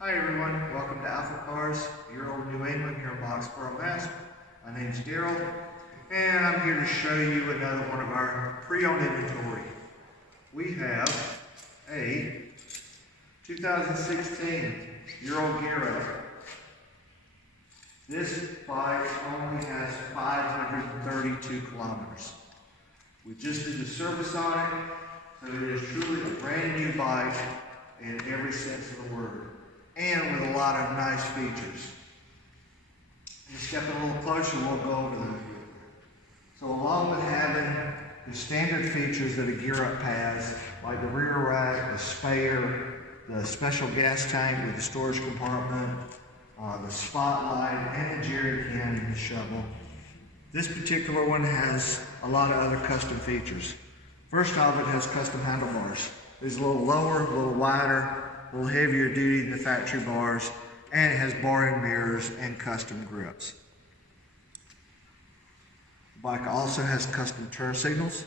Hi everyone, welcome to AlphaCars Ural, New England here in Boxborough, Mass. My name is Daryl, and I'm here to show you another one of our pre-owned inventory. We have a 2016 Ural Gear Up. This bike only has 532 kilometers. We just did the service on it, so it is truly a brand new bike in every sense of the word, and with a lot of nice features. Just step in a little closer, we'll go over them. So along with having the standard features that a Gear Up has, like the rear rack, the spare, the special gas tank with the storage compartment, the spotlight, and the jerry can and the shovel, this particular one has a lot of other custom features. First off, it has custom handlebars. It's a little lower, a little wider, a little heavier duty than the factory bars, and it has bar-in mirrors and custom grips. The bike also has custom turn signals,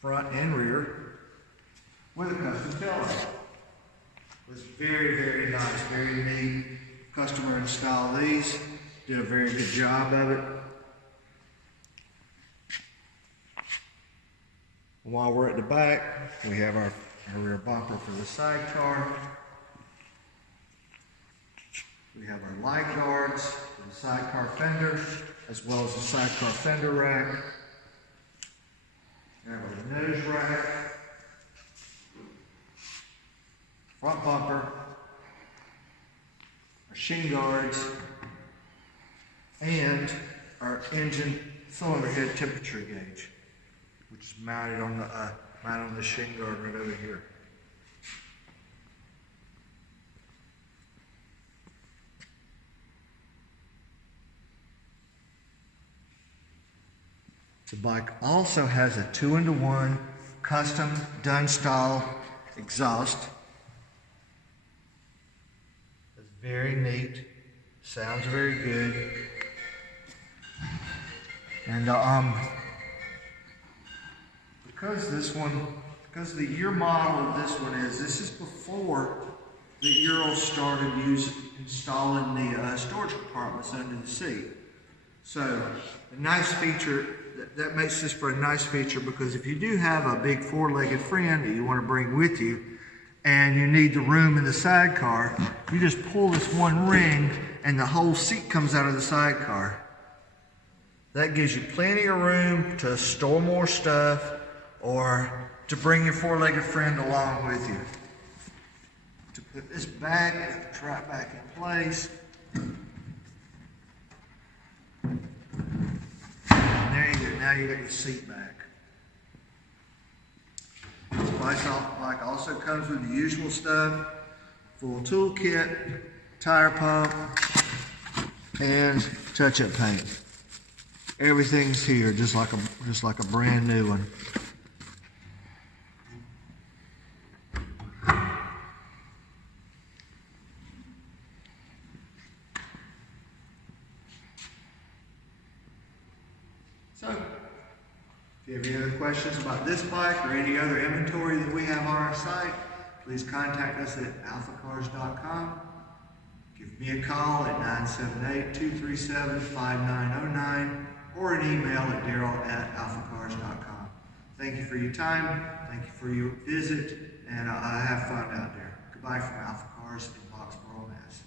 front and rear, with a custom taillight. It's very, very nice, very neat. Customer installed these, did a very good job of it. While we're at the back, we have our rear bumper for the sidecar. We have our light guards for the sidecar fender, as well as the sidecar fender rack. We have our nose rack, front bumper, our shin guards, and our engine cylinder head temperature gauge, which is mounted on the shin guard right over here. The bike also has a 2-in-1 custom done style exhaust. It's very neat, sounds very good, and because the year model of this one this is before the Ural started installing the storage compartments under the seat. So a nice feature, that makes this for a nice feature, because if you do have a big four-legged friend that you want to bring with you and you need the room in the sidecar, you just pull this one ring and the whole seat comes out of the sidecar. That gives you plenty of room to store more stuff, or to bring your four-legged friend along with you. To put this back, it's right back in place. And there you go, now you got your seat back. This bike also comes with the usual stuff: full toolkit, tire pump, and touch-up paint. Everything's here, just like a brand new one. So, if you have any other questions about this bike or any other inventory that we have on our site, please contact us at alphacars.com. Give me a call at 978-237-5909 or an email at daryl@alphacars.com. Thank you for your time. Thank you for your visit, and have fun out there. Goodbye from AlphaCars in Boxborough, Mass.